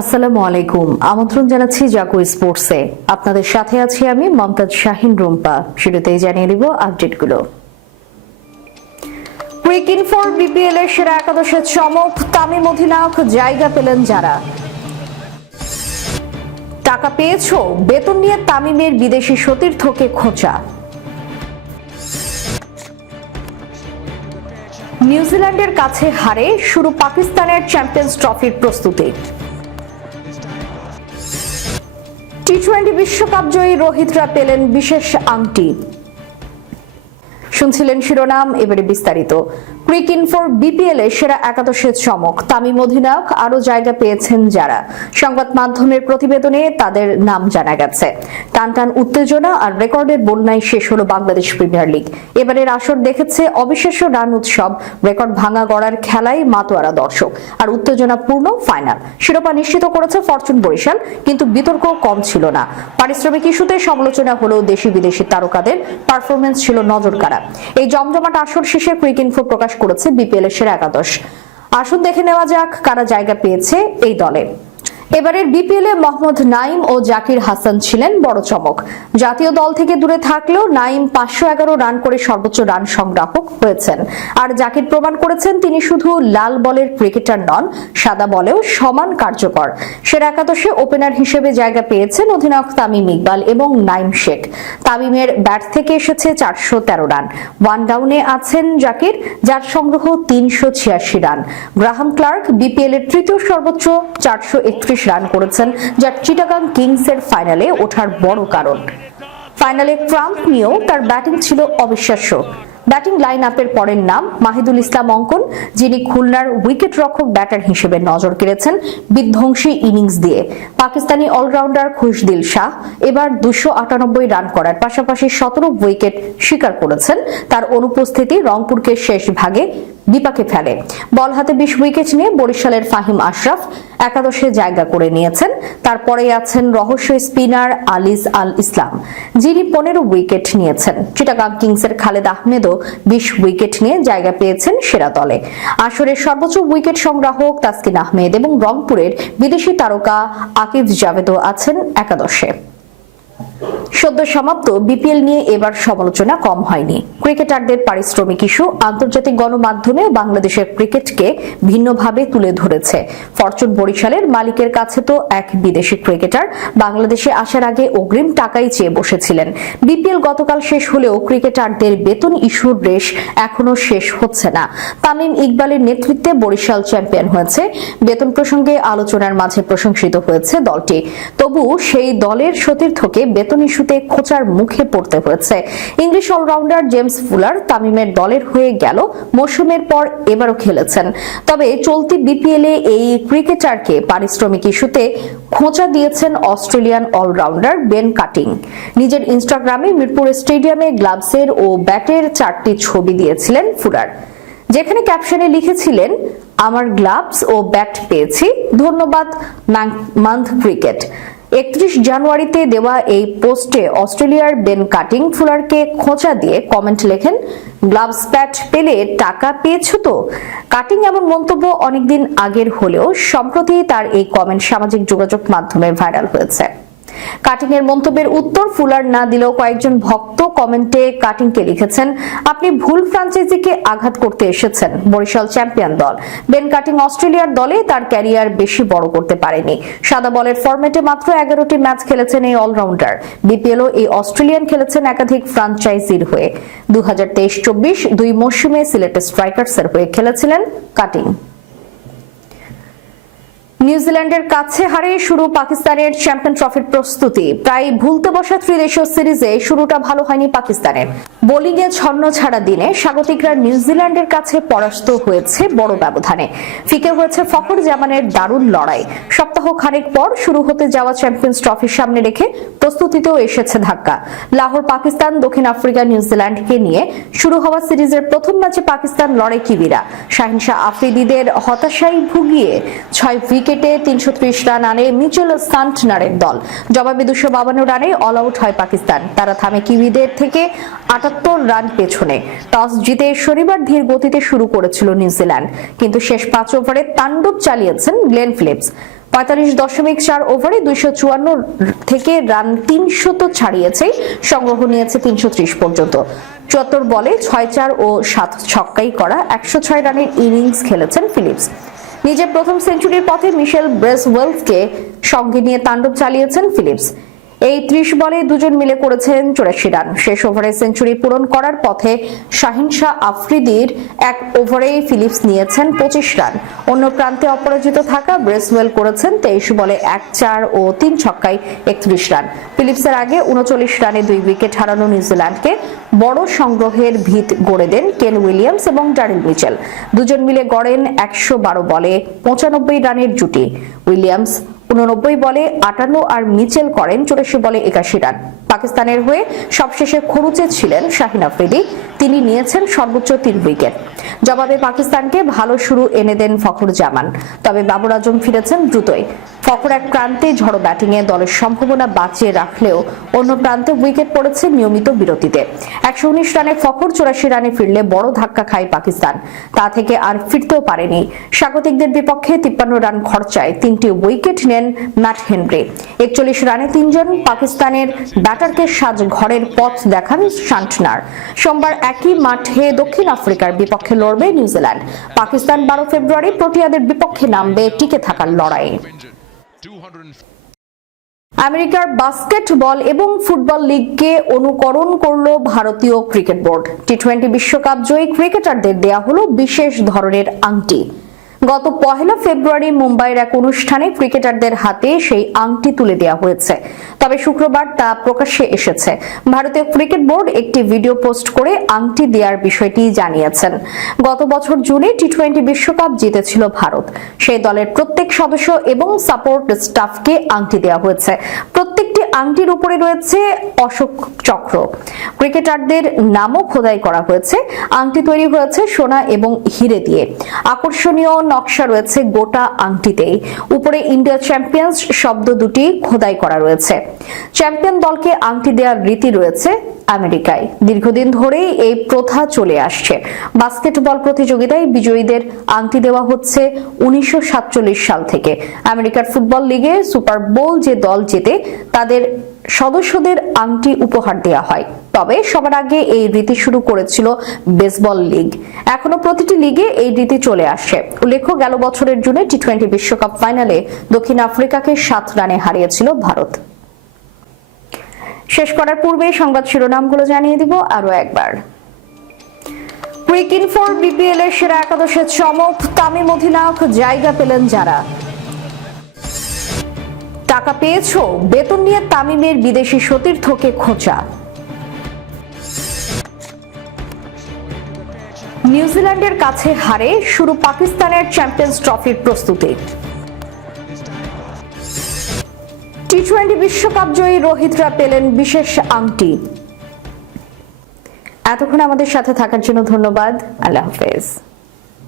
আসসালামু আলাইকুম। আমন্ত্রণ জানাচ্ছি জাকো স্পোর্টসে। আপনাদের সাথে আছি আমি মমতাজ শাহিন রুম্পা। শুরুতেই জানিয়ে দিব আপডেটগুলো। কুইক বিপিএল এর সেরা একাদশের চমক, তামিম অধিনায়ক জায়গা পেলেন যারা। টাকা পেয়েছ, বেতন নিয়ে তামিমের বিদেশি সতীর্থকে খোঁচা। নিউজিল্যান্ডের কাছে হারে শুরু পাকিস্তানের চ্যাম্পিয়ন্স ট্রফির প্রস্তুতি। টি টোয়েন্টি বিশ্বকাপ জয়ী রোহিতরা পেলেন বিশেষ আংটি। শুনছিলেন শিরোনাম এবারে বিস্তারিত। ক্রিক ইনফোর বিপিএল এ সেরা একাদশের চমক। তামিম অধিনায়ক আরও জায়গা পেয়েছেন যারা। সংবাদ মাধ্যমের প্রতিবেদনে তাদের নাম জানা গেছে। টান টান উত্তেজনা আর রেকর্ডের বন্যায় শেষ হলো বাংলাদেশ প্রিমিয়ার লিগ। এবারের আসর দেখেছে অবিশ্বাস্য রান উৎসব, রেকর্ড ভাঙা গড়ার খেলায় মাতোয়ারা দর্শক, আর উত্তেজনাপূর্ণ ফাইনাল। শিরোপা নিশ্চিত করেছে ফরচুন বরিশাল, কিন্তু বিতর্ক কম ছিল না। পারিশ্রমিক ইস্যুতে সমালোচনা হলেও দেশি বিদেশি তারকাদের পারফরমেন্স ছিল নজর কাড়া এই জমজমাট আসর শেষে ক্রিক ইনফো প্রকাশ করেছে বিপিএল এর সেরা একাদশ। আসুন দেখে নেওয়া যাক কারা জায়গা পেয়েছে এই দলে। এবারের বিপিএল মোহাম্মদ নাইম ও জাকির হাসান ছিলেন বড় চমক। জাতীয় দল থেকে দূরে থাকলেও নাইম পাঁচশো এগারো রান করে সর্বোচ্চ রান সংগ্রাহক হয়েছেন। আর জাকির প্রমাণ করেছেন তিনি শুধু লাল বলের ক্রিকেটার নন, সাদা বলেও সমান কার্যকর। সেরা একাদশে ওপেনার হিসেবে জায়গা পেয়েছেন অধিনায়ক তামিম ইকবাল এবং নাইম শেখ। তামিমের ব্যাট থেকে এসেছে চারশো তেরো রান। ওয়ান ডাউনে আছেন জাকির, যার সংগ্রহ তিনশো ছিয়াশি রান। গ্রাহাম ক্লার্ক বিপিএল এর তৃতীয় সর্বোচ্চ চারশো একত্রিশ রান করেছেন যা চিটাগাং কিংসের ফাইনালে ওঠার বড় কারণ। ফাইনালে ট্রাম্প নিয়েও তার ব্যাটিং ছিল অবিশ্বাস্য। ব্যাটিং লাইন আপের পরের নাম মাহিদুল ইসলাম অঙ্কন, যিনি খুলনার উইকেট রক্ষক ব্যাটার হিসেবে নজর কেড়েছেন বিধ্বংসী ইনিংস দিয়ে। পাকিস্তানি অলরাউন্ডার খুশদিল শাহ এবার দুশো আটানব্বই রান করার পাশাপাশি সতেরো উইকেট শিকার করেছেন। তার অনুপস্থিতি রংপুরকে শেষ ভাগে বিপাকে ফেলে। বল হাতে বিশ উইকেট নিয়ে বরিশালের ফাহিম আশরাফ একাদশে জায়গা করে নিয়েছেন। তারপরে আছেন রহস্য স্পিনার আলিজ আল ইসলাম যিনি পনেরো উইকেট নিয়েছেন। চিটাগাং কিংসের খালেদ আহমেদও বিশ উইকেট নিয়ে জায়গা পেয়েছেন সেরা দলে। আসরের সর্বোচ্চ উইকেট সংগ্রাহক তাসকিন আহমেদ এবং রংপুরের বিদেশি তারকা আকিব জাভেদও আছেন একাদশে। সদ্য সমাপ্ত বিপিএল নিয়ে এবার সমালোচনা কম হয়নি। ক্রিকেটারদের পারিশ্রমিক ইস্যু আন্তর্জাতিক গণমাধ্যমে বাংলাদেশের ক্রিকেটকে ভিন্নভাবে তুলে ধরেছে। ফরচুন বরিশালের মালিকের কাছে তো এক বিদেশি ক্রিকেটার। বাংলাদেশে আসার আগে অগ্রিম টাকাই চেয়ে বসেছিলেন। বিপিএল গতকাল শেষ হলেও ক্রিকেটারদের বেতন ইস্যুর রেশ এখনও শেষ হচ্ছে না। তামিম ইকবালের নেতৃত্বে বরিশাল চ্যাম্পিয়ন হয়েছে। বেতন প্রসঙ্গে আলোচনার মাঝে প্রশংসিত হয়েছে দলটি। তবু সেই দলের সতীর্থকে বেতন ইস্যুতে খোঁচার মুখে পড়তে হয়েছে। ইংলিশ অলরাউন্ডার জেমস ফুলার তামিমের দলের হয়ে গেল মৌসুমের পর এবারও খেলেছেন। তবে চলতি বিপিএল এ এই ক্রিকেটারকে পারিশ্রমিক ইস্যুতে খোঁচা দিয়েছেন অস্ট্রেলিয়ান অলরাউন্ডার বেন কাটিং। নিজের ইনস্টাগ্রামে মিরপুর স্টেডিয়ামে গ্লাভসের ও ব্যাটের চারটি ছবি দিয়েছিলেন ফুলার। যেখানে ক্যাপশনে লিখেছিলেন, আমার গ্লাভস ও ব্যাট পেয়েছি, ধন্যবাদ মান্থ ক্রিকেট। একত্রিশ জানুয়ারিতে দেওয়া এই পোস্টে অস্ট্রেলিয়ার বেন কাটিং ফুলারকে খোঁচা দিয়ে কমেন্ট লেখেন, গ্লাভস প্যাট পেলে টাকা পেয়েছ তো? কাটিং এমন মন্তব্য অনেকদিন আগের হলেও সম্প্রতি তার এই কমেন্ট সামাজিক যোগাযোগ মাধ্যমে ভাইরাল হয়েছে। কাটিং এর মন্তব্যের উত্তর ফুলার না দিলেও কয়েকজন ভক্ত কমেন্টে কাটিংকে লিখেছেন, আপনি ভুল ফ্রাঞ্চাইজিকে আঘাত করতে এসেছেন, বরিশাল চ্যাম্পিয়ন দল। বেন কাটিং অস্ট্রেলিয়ার দলে তার ক্যারিয়ার বেশি বড় করতে পারেনি। সাদা বলের ফরম্যাটে মাত্র এগারোটি ম্যাচ খেলেছেন এই অলরাউন্ডার। বিপিএলও এই অস্ট্রেলিয়ান খেলেছেন একাধিক ফ্রাঞ্চাইজির হয়ে। দু হাজার দুই মৌসুমে সিলেট স্ট্রাইকার্সের হয়ে খেলেছিলেন কাটিং নিউজিল্যান্ডের কাছে হারে শুরু পাকিস্তানের চ্যাম্পিয়ন ট্রফির প্রস্তুতি। প্রায় ভুলতে বসা ত্রিদেশীয় সিরিজে শুরুটা ভালো হয়নি পাকিস্তানের। বোলিং এ ছন্ন ছাড়া দিনে স্বাগতিকরা নিউজিল্যান্ডের কাছে পরাস্ত হয়েছে বড় ব্যবধানে। ফিকে হয়েছে ফখর জামানের দারুণ লড়াই। সপ্তাহ খানেক পর শুরু হতে যাওয়া চ্যাম্পিয়ন্স ট্রফির সামনে রেখে প্রস্তুতিতেও এসেছে ধাক্কা। লাহোর, পাকিস্তান, দক্ষিণ আফ্রিকা, নিউজিল্যান্ডকে নিয়ে শুরু হওয়া সিরিজের প্রথম ম্যাচে পাকিস্তান লড়ে কিবিরা। শাহিনশাহ আফ্রিদিদের হতাশায় ভুগিয়ে ছয় উইকেটে তিনশো রান আনে মিচেল সান্টনারের দল। জবাবে দুশো বাবান্ন রানে অল আউট হয় পাকিস্তান। তারা থামে কিউইদের থেকে আটাত্তর রান পেছনে। টস জিতে শনিবার ধীর গতিতে শুরু করেছিল নিউজিল্যান্ড। কিন্তু শেষ পাঁচ ওভারে তাণ্ডব চালিয়েছেন গ্লেন ফিলিপস। পঁয়তাল্লিশ দশমিক চার ওভারে দুইশো চুয়ান্ন থেকে রান তিনশত ছাড়িয়েছে, সংগ্রহ নিয়েছে তিনশো ত্রিশ পর্যন্ত। চুয়াত্তর বলে ছয় চার ও সাত ছক্কাই করা একশো ছয় রানের ইনিংস খেলেছেন ফিলিপস। নিজের প্রথম সেঞ্চুরির পথে মিশেল ব্রেসওয়েলসকে সঙ্গে নিয়ে তাণ্ডব চালিয়েছেন ফিলিপস। এই ত্রিশ বলে দুজন মিলে করেছেন চুরাশি রান শেষ ওভারে সেঞ্চুরি পূরণ করার পথে শাহিন শাহ আফ্রিদির এক ওভারেই ফিলিপস নিয়েছেন পঁচিশ রান। অন্য প্রান্তে অপরাজিত থাকা ব্রেসওয়েল করেছেন তেইশ বলে এক চার ও তিন ছক্কায় একত্রিশ রান। ফিলিপসের আগে উনচল্লিশ রানে দুই উইকেট হারানো নিউজিল্যান্ডকে বড় সংগ্রহের ভিত গড়ে দেন কেন উইলিয়ামস এবং ডারিল মিচেল। দুজন মিলে গড়েন একশো বারো বলে পঁচানব্বই রানের জুটি। উইলিয়ামস উননব্বই বলে আটান্ন আর মিচেল করেন চুরাশি বলে একাশি রান। পাকিস্তানের হয়ে সবশেষে খরুচে ছিলেন শাহিন আফ্রিদি। তিনি নিয়েছেন সর্বোচ্চ তিন উইকেট। জবাবে পাকিস্তানকে ভালো শুরু এনে দেন ফখর জামান। তবে বাবর আজম ফিরেছেন দ্রুতই। ফখর এক প্রান্তে ঝড়ো ব্যাটিংয়ে দলের সম্ভাবনা বাঁচিয়ে রাখলেও অন্য প্রান্তে উইকেট পড়েছে নিয়মিত বিরতিতে। একশো উনিশ রানে ফখর চুরাশি রানে ফিরলে বড় ধাক্কা খায় পাকিস্তান। তা থেকে আর ফিরতেও পারেনি। স্বাগতিকদের বিপক্ষে তিপ্পান্ন রান খরচায় তিনটি উইকেট নেন ম্যাট হেনরি। একচল্লিশ রানে তিনজন পাকিস্তানের ব্যাটারকে সাজ ঘরের পথ দেখান শান্টনার। সোমবার একই মাঠে দক্ষিণ আফ্রিকার বিপক্ষে লড়বে নিউজিল্যান্ড। পাকিস্তান বারো ফেব্রুয়ারি প্রোটিয়াদের বিপক্ষে নামবে টিকে থাকার লড়াইয়ে আমেরিকার বাস্কেটবল এবং ফুটবল লিগকে অনুকরণ করল ভারতীয় ক্রিকেট বোর্ড। টি টোয়েন্টি বিশ্বকাপ জয়ী ক্রিকেটারদের দেয়া হলো বিশেষ ধরনের আংটি। গত পহেলা ফেব্রুয়ারি মুম্বাইয়ের এক অনুষ্ঠানে ক্রিকেটারদের হাতে সেই আংটি তুলে দেওয়া হয়েছে। তবে শুক্রবার তা প্রকাশ্যে এসেছে। ভারতীয় ক্রিকেট বোর্ড একটি ভিডিও পোস্ট করে আংটি দেওয়ার বিষয়টি জানিয়েছেন। গত বছর জুনে টি টোয়েন্টি বিশ্বকাপ জিতেছিল ভারত। সেই দলের প্রত্যেক সদস্য এবং সাপোর্ট স্টাফকে আংটি দেওয়া হয়েছে। প্রত্যেকটি আংটির উপরে রয়েছে অশোক চক্র। ক্রিকেটারদের নামও খোদাই করা হয়েছে। আংটি তৈরি হয়েছে সোনা এবং হিরে দিয়ে। আকর্ষণীয় নকশা রয়েছে গোটা আংটিতেই। উপরে ইন্ডিয়া চ্যাম্পিয়ন্স শব্দ দুটি খোদাই করা রয়েছে। চ্যাম্পিয়ন দলকে আংটি দেওয়ার রীতি রয়েছে। আমেরিকায়। দীর্ঘদিন ধরেই এই প্রথা চলে আসছে। বাস্কেটবল প্রতিযোগিতায় বিজয়ীদের আংটি দেওয়া হচ্ছে উনিশশো সাতচল্লিশ সাল থেকে। আমেরিকার ফুটবল লিগে সুপার বোল যে দল জেতে তাদের সদস্যদের আংটি উপহার দেওয়া হয়। তবে সবার আগে এই রীতি শুরু করেছিল বেসবল লিগ। এখনও প্রতিটি লিগে এই রীতি চলে আসে উল্লেখ্য, গেল বছরের জুনে টি টোয়েন্টি বিশ্বকাপ ফাইনালে দক্ষিণ আফ্রিকাকে সাত রানে হারিয়েছিল ভারত। শেষ করার পূর্বে সংবাদ শিরোনামগুলো জানিয়ে দিব আরও একবার। কুইক ইনফোর বিপিএল এর সেরা একাদশের চমক, তামিম অধিনায়ক, জায়গা পেলেন যারা। টাকা পেয়েছ, বেতন নিয়ে তামিমের বিদেশি সতীর্থকে খোঁচা। নিউজিল্যান্ডের কাছে হারে, শুরু পাকিস্তানের চ্যাম্পিয়ন্স ট্রফির প্রস্তুতি। টি টোয়েন্টি বিশ্বকাপ জয়ী রোহিতরা পেলেন বিশেষ আংটি। এতক্ষণ আমাদের সাথে থাকার জন্য ধন্যবাদ। আল্লাহ হাফেজ।